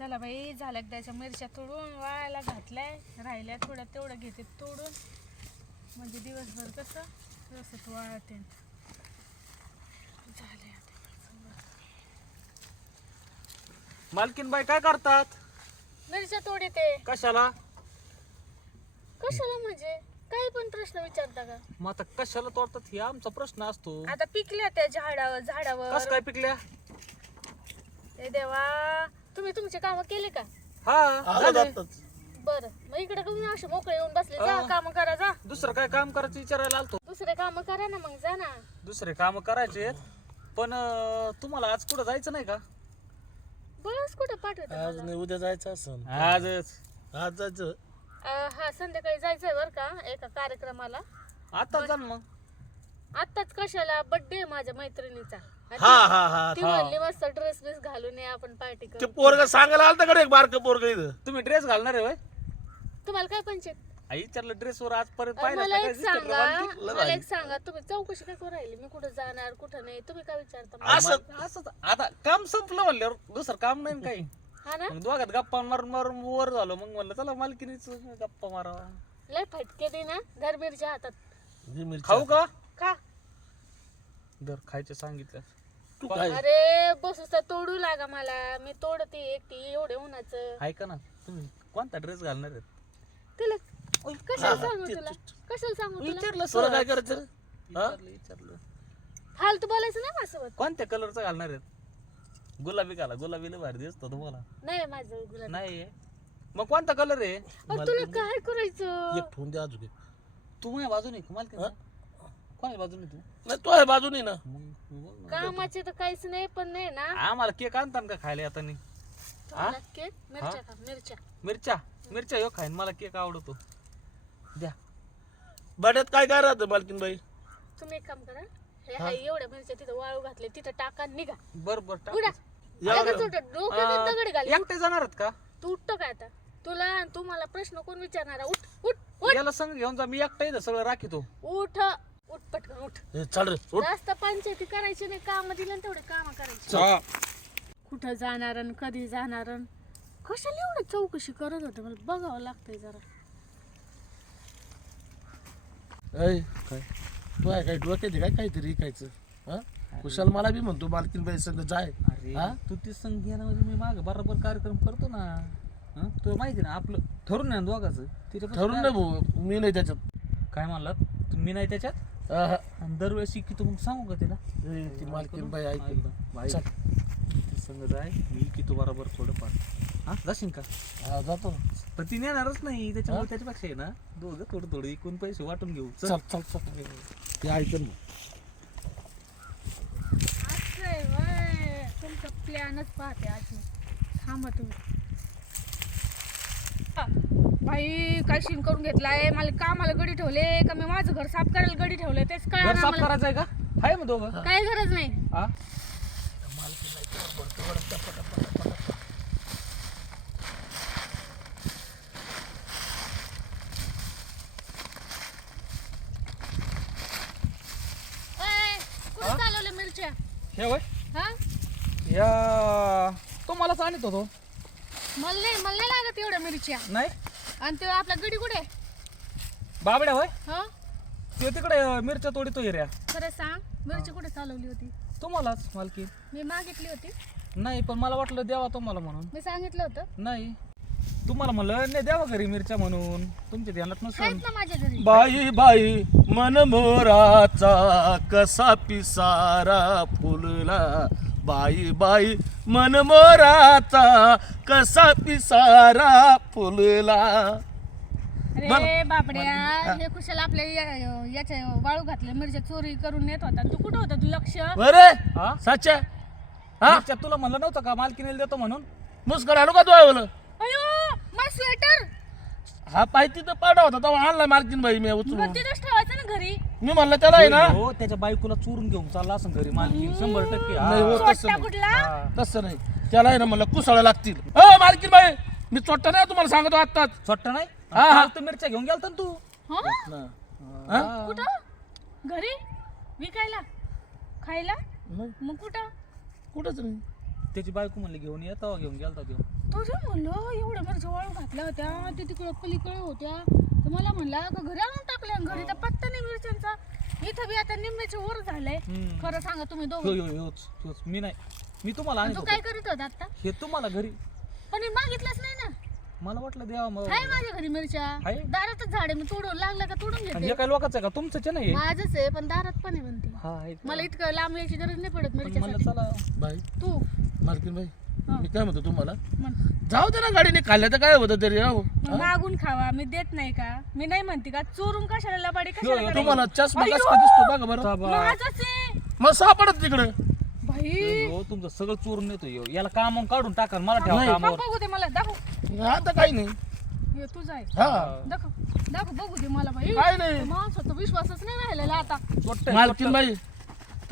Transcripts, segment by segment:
चला बाई झाल्या का त्याच्या मिरच्या तोडून वाळायला घातलाय. राहिल्या थोड्या तेवढं घेते तोडून. म्हणजे दिवसभर कसं व्यवस्थित वाळते. झाले. मालकीन बाई काय करतात? मिरच्या तोडीते. कशाला? कशाला म्हणजे? काही पण प्रश्न विचारता का? मग आता कशाला तोडतात हे आमचा प्रश्न असतो. आता पिकल्या त्या झाडावर झाडावर. कस काय पिकल्या? ते देवा तुम्ही तुमचे काम केले का? हा. आलो झाले. जातच. बर. मग इकडे तुम्ही असे मोकळे येऊन बसले. जा. काम करा जा. दुसरं काय काम करायचं विचारायला आलतो? दुसरे काम करा ना मग जा ना. दुसरे काम करायचे पण अं, तुम्हाला आज कुठं जायचं नाही का? बस कुठं पाठवत आज नाही उद्या जायचं असं आजच. आज जायचं. हा संध्याकाळी जायचंय बर का एका कार्यक्रमाला. आता जा ना मग. आताच कशाला? बर्थडे माझ्या मैत्रिणीचा. आणि हा हा हा ती म्हणली मस्त ड्रेस बिस घालून ये आपण पार्टी ते करू. पोरग सांगायला आलं कडे एक बारक पोरग इथं? तुम्ही ड्रेस घालणार आहे होय? तुम्हाला काय पंचायत? आई विचारलं ड्रेसवर आजपर्यंत अं, पाहिलं मला का? काय? एक दिसतं सांगा? मला एक सांगा तुम्ही चौकशी काय करू राहिली? मी कुठं जाणार कुठं नाही? तुम्ही काय विचारता मला? असं असंच आता काम संपलं म्हणल्यावर दुसरं काम नाही ना काही. हा ना? मग दोघात गप्पा मारून मारून वर झालो. मग म्हणलं चला मालकीनीच गप्पा मारावा लय फटके दे ना धर मिरच्या हातात. जी मिरची खाऊ का? का दर खायचे सांगितलं. तू काय? अरे बसूस तर तोडू लागा मला. मी तोडते एकटी एवढे उन्हाचं. ऐका ना तुम्ही कोणता ड्रेस घालणार आहेत? तुला कशाला सांगू ते- तुला? कशाला सांगू तुला? विचारलं तुला काय करायचं? रे? हा? विचारलं विचारलं. फालतू बोलायचं ना माझ्यासोबत. कोणत्या कलरचं घालणार आहेत? गुलाबी घाला गुलाबी लय भारी दिसतो तुम्हाला. नाही माझं गुलाब. नाही मग कोणता कलर आहे? अरे तुला काय करायचं? एक ठेवून द्या अजून एक. तू माझ्या बाजूने मालकी कोणाच्या बाजूने तू? नाही तो आहे बाजूनी ना. मग बोल ना. कामाचे तर काहीच नाही पण नाही ना. आम्हाला केक आणता का खायला आता नाही तुम्हाला केक मिरच्या खा मिरच्या. मिरच्या? मिरच्या यो खाईन मला केक आवडतो. द्या. बड्यात काय काय राहतं मालकीन बाई तुम्ही एक काम करा हे हाय एवढ्या मिरच्या तिथं वाळू घातले तिथं टाका निघा. बर बर टाक. उडा. लगेच उठा. डोक्यात दगड घाल एकटे जाणार आहेत का? तू उठतो काय आता? तुला आणि तू मला प्रश्न कोण विचारणार? उठ उठ उठ. याला संग घेऊन जा मी एकटा इथं सगळं राखीतो. उठ. उठ पटकन उठ. चल रे उठ. जास्त पंचायती करायची नाही काम दिलं ना तेवढे काम करायचे. कुठं जाणार आणि कधी जाणार कशाला एवढं चौकशी करत होते? मला बघावं लागतंय जरा. ऐ, काय? तू आहे काय डोक्यात आहे काय काहीतरी ऐकायचं? हा? कुशाल मला बी म्हणतो मालकीन बाई संग जाय. अरे हा? तू ती संग घ्या ना म्हणजे मी माग बरोबर कार्यक्रम करतो ना. हं? तुला माहिती ना आपलं ठरून नाही ना दोघाचं. तिच्यापासून ठरून नाही भाऊ मी नाही त्याच्यात. काय- म्हणलात? मी नाही त्याच्यात. आणि दरवेळेस की तू मग सांगू का तिला ए, ती मालकीन बाई ऐकून ऐक, बाई. चल. ती संग जाय मी की तू बरोबर थोडंफार. हा जाशील का? हा जातो पण ती नेणारच नाही. त्याच्यामुळे त्याच्यापेक्षा आहे ना दोघं थोडं थोडं इकून पैसे वाटून घेऊ. चल. चल चल चल. ते ऐकन मग. असं आहे व्हय. तुमचा प्लॅनच पाहते आज. मी थांबा तुम्ही. बाई काय सीन करून घेतलाय? मला कामाला गडी ठेवले का मी माझं घर साफ करायला गडी ठेवले तेच घर कळणार साफ करायचंय का? आहे मग दोघं. काही गरज नाही. हा? ए, कुठं चालवलं मिरच्या? हे वय हा? या तो मलाच आणत होतो. मला नाही मला नाही लागत एवढ्या मिरच्या. नाही? आणि ते आपला गडी कुठे बाबड्या होय? हा? ते तिकडे अं, मिरच्या तोडीतो हिऱ्या खरं सांग मिरची कुठे चालवली होती? तुम्हालाच मालकी. मी मागितली होती. नाही पण मला वाटलं द्यावा तुम्हाला म्हणून. मी सांगितलं होतं. नाही. तुम्हाला म्हणलं नाही द्यावा घरी मिरच्या म्हणून. तुमच्या ध्यानात आहेत नसेल ना माझ्या घरी. बाई बाई मन मोराचा कसा पिसारा फुलला. बाई बाई मन मोराचा कसा पिसारा फुलला. अरे बापड्या हे कुशाला आपल्या या- याच्या वाळू घातल्या मिरच्या चोरी करून नेत होता. तू कुठं होता? तू लक्ष? बरे हा? साच्या. हा? मिरच्या तुला म्हणलं नव्हतं का? मालकीने देतो म्हणून. मुस्कर आलो का तू आवलं? अयो स्वेटर हा पायती तर पाडा होता तेव्हा आणलाय मालकीन बाई मी उचलून. तिथंच ठेवायचं ना घरी? मी म्हणलं त्याला आहे ना हो त्याच्या बायकोला चोरून घेऊन चालला असं घरी मालकीन शंभर टक्के. हा. नाही हो तसं नाही. कुठला हा. तसं नाही. त्याला आहे ना म्हणलं कुसाळ्या लागतील. हो मालकीन बाई मी चोट्टा नाही तुम्हाला सांगतो आत्ताच. छोटा नाही? हा, हा. काल तर मिरच्या घेऊन गेलता ना तू. हा? हा? कुठं? घरी? विकायला? खायला? नाही, मग कुठं? कुठंच नाही. त्याची बायको म्हणली घेऊन ये. तेव्हा घेऊन गेलता तो. तुझं म्हणलं एवढ्या मिरच्या वाळू घातल्या होत्या ते तिकडं पलीकडे होत्या. तर मला म्हणला का घरी आणून टाकल्या आणि घरी तर पत्ता नाही मिरच्यांचा. इथं बी आता निम्म्याच्या वर झालंय हम्म. खरं सांगा तुम्ही ह्यो दोघं ह्यो ह्योच ह्योच मी नाही. मी तुम्हाला आणत तू होतो काय करीत होता आता? हे तुम्हाला घरी. पण मी मागितलंच नाही ना. मला वाटलं द्यावा मग. आहे माझ्या घरी मिरच्या. आहे? दारातच झाड आहे मी तोडून लागलं का तोडून आणि घेते. हे काय लोकांचं आहे का? तुमचंच आहे ना हे? माझच आहे पण दारात पण आहे म्हणते. हा आहे? मला इतकं लांब यायची गरज नाही पडत पण म्हणलं मिरच्यासाठी. चला. बाई. तू. मालकीन बाई. हा. मी काय म्हणतो तुम्हाला? म्हण. जाऊ दे ना गाडीने खाल्लं तर काय होतं तरी राहू मग मागून खावा मी देत नाही का? मी नाही म्हणते का चोरून कशाला लबाडी कशाला करायची? तुम्हाला चष्मा कसा दिसतो बघा बरं. आहे. मग सापडत तिकडे. भाई हो तुमचं सगळं चोरून येतो ह्यो. याला कामावून काढून टाका आणि मला ठेवा नाही. मग कामावर. बघू दे मला दाखव. आता काही नाही. हे तुझं आहे. हा. दाखव दाखव बघू दे मला भाई काय नाही. माणसाचा विश्वासच नाही राहिलेला आता. छोटं- मालकीन बाई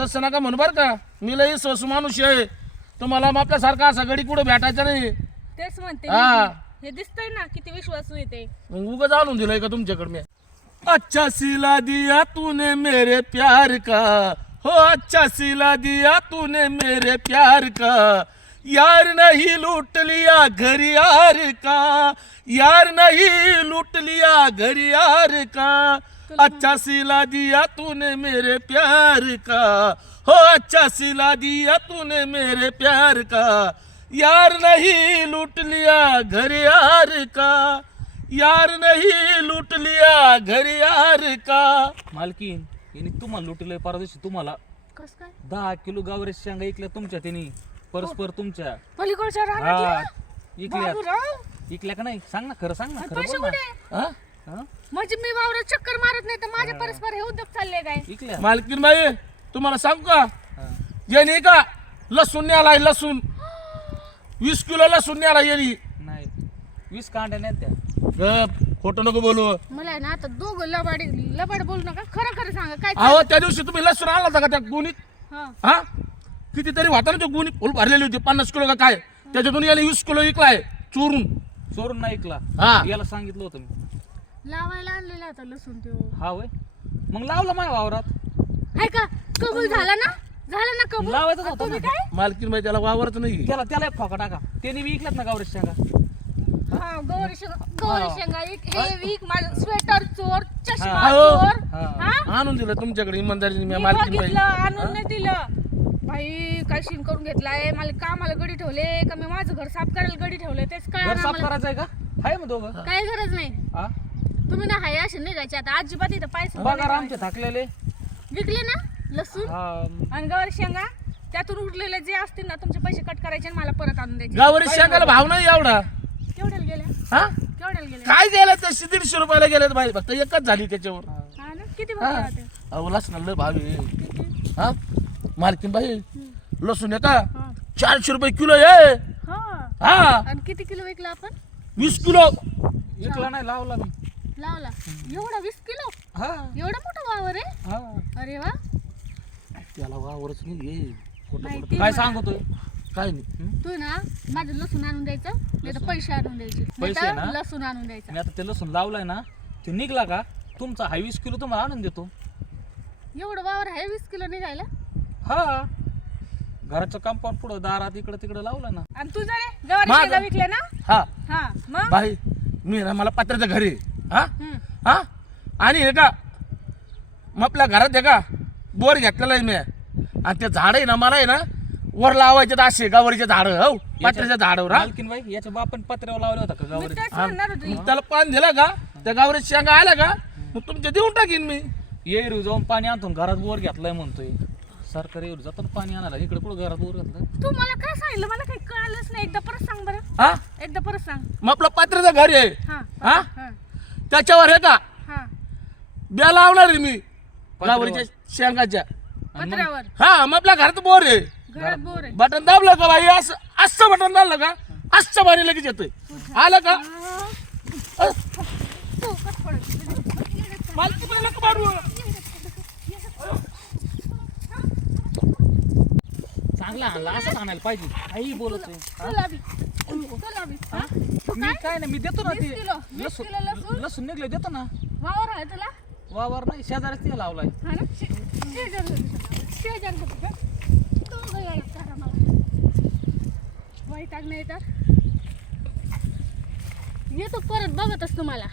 तसं नका म्हणू बरं का. मी लई स्वस माणूस आहे. तुम्हाला आपल्यासारखा असा गडी कुठं भेटायचा नाही. तेच म्हणते हा. मी. हे. दिसतंय ना किती विश्वास येते मग उगाच आणून दिलंय का तुमच्याकडे मी? अच्छा सिला दिया तूने मेरे प्यार का. हो अच्छा सिला दिया तूने मेरे प्यार का. यार नहीं लूट लिया घर यार का. यार नहीं लूट लिया घर यार का. अच्छा सिला दिया तूने मेरे प्यार का। हो अच्छा सिला दिया तूने मेरे प्यार का। यार नहीं लूट लिया घर यार का। यार नहीं लूट लिया घर यार का। मालकीन यांनी तुम्हाला लुटलंय परवा दिवशी तुम्हाला. कस काय? दहा किलो गावरे शेंगा इकल्या तुमच्या त्यांनी परस्पर तुमच्या. पलीकडच्या हा इकल्या बाबूराव. इकल्या का नाही? सांग ना खरं सांग ना खरं पैसे बोल कुठे? ना हा? हा? म्हणजे मी वावरात चक्कर मारत नाही तर माझ्या परस्पर हे उद्योग चालले काय? इकल्या मालकीन बाई तुम्हाला सांगू का. याने का? लसूण न्यालाय लसूण. वीस किलो लसूण न्याला येणी. नाही वीस कांड्या नाही त्या. गप, खोटं नको बोलू. मला आहे ना आता दोघं लबाडी लबाड बोलू नका. खरं खरं सांगा काय अहो त्या दिवशी तुम्ही लसूण आणला होता का त्या गुणीत? हा. हा? कितीतरी होता ना ते गुणी फुल भरलेली होती पन्नास किलो का काय? त्याच्यातून याने वीस किलो विकलाय चोरून. चोरून नाही ऐकला हा. याला सांगितलं होतं मी. लावायला आणलेला होता लसूण तो. हा वय मग लावला माझ्या वावरात. आहे का? कबूल झाला ना? झाला ना कबूल? लावायचाच आता होता तुम्ही ना. काय? मालकीन बाई त्याला वावरच नाही. त्याला त्याला एक खोका टाका. त्यांनी बी इकल्यात ना गावरे शेंगा. हा गौरी शेंगा. गौरी शेंगा एक हे वीक माझं स्वेटर चोर चष्मा हा. चोर. हा. हा. आणून दिलं तुमच्याकडे इमानदारीने मी मालकीन बाई. बघितलं आणून नाही दिलं. भाई काय सीन करून घेतलाय? मला कामाला गडी ठेवले का मी माझं घर साफ करायला गडी ठेवले तेच घर काय साफ करायचं आहे का? हाय मग दोघं. काय गरज नाही. हा? तुम्ही ना हाय असे निघायचे आता. अजिबात इथं पायसे बघा आमचे थकलेले. विकले ना लसूण हा. आणि गौरी शेंगा. त्यातून उरलेले जे असतील ना तुमचे पैसे कट करायचे आणि मला परत आणून द्यायचे. गावारी शेंगाला भाव नाही एवढा. केवढ्याला गेल्या हा? केवढ्याला गेल्या काय गेलं तशी दीडशे रुपयाला गेले बाई फक्त एकच झाली त्याच्यावर. हा ना? किती हा. अहो लसण लय भाव आहे. हा? मालकीन बाई लसूण आहे का हा. चारशे रुपये किलो आहे. हा. हा. आणि किती किलो विकला आपण? वीस किलो. इकला नाही लावला मी. लावला. एवढा वीस किलो? हा. एवढा मोठा वावर आहे? हा. अरे वा. त्याला वावरच नाही. खोटं. काय मला. सांगतोय? काय नाही. तू ना माझं लसूण आणून द्यायचं नाही तर पैसे आणून द्यायचे. नाही पैसे तर ना? लसूण आणून द्यायचं. मी आता ते लसूण लावलाय ना ते निघला का तुमचा हा वीस किलो तुम्हाला आणून देतो. एवढं वावर आहे वीस किलो निघायला? हा. घराचं कंपाऊंड पुढं दारात इकडं तिकडं लावलं ना. आणि तू जरे गवारी माझं- शेंगा विकल्या ना? हा. हा मग? बाई मी ना मला पत्र्याचं घरी हा. हा? आणि हे का मग आपल्या घरात आहे का बोर घेतलेला आहे मी. आणि ते झाड आहे ना मला आहे ना वर लावायचे तर असे गावरीचे झाड हो पत्र्याच्या झाडावर हा? मालकीन बाई याच्या बापन पत्र्यावर लावला होता का मी गावरी? तेच म्हणणार होती? मग त्याला पान दिलं का? त्या गावरीच्या शेंगा आल्या का? मग तुमचे देऊन टाकीन मी. येरू जाऊन पाणी आणतो. घरात बोर घेतलाय म्हणतोय. सरकार येऊ जातो ना पाणी आणायला इकडे पुढे घरात बोर घेतलं तू मला काय सांगितलं? मला काही कळालंच नाही. एकदा परत सांग बरं. हा? एकदा परत सांग. मग आपलं पत्र्याचं घर आहे. हा हा? हा. त्याच्यावर हे का? हा. ब्या लावणार आहे मी? गावरीच्या शेंगाच्या. पत्र्यावर. हा मग आपल्या घरात बोर आहे. घरात बोर आहे. बटन दाबलं का बाई? असं असं बटन दाबलं का? असं बारी लगेच येतोय. आलं का. मला नका मारू. चांगला आणला असंच आणायला पाहिजे. काही बोलत नाही. हा? तू मी काय? काय नाही मी देतो ना वीस ते किलो? वीस लसूण किलो लसूण? लसूण निघले देतो ना वावर आहे तुला वावर नाही शेजारच ते लावलाय हा ना शे- शेजारी होती तुला. शेजारी होती का? दोघं येतात करा मला. वैताग नाही तर येतो परत बघतच तुम्हाला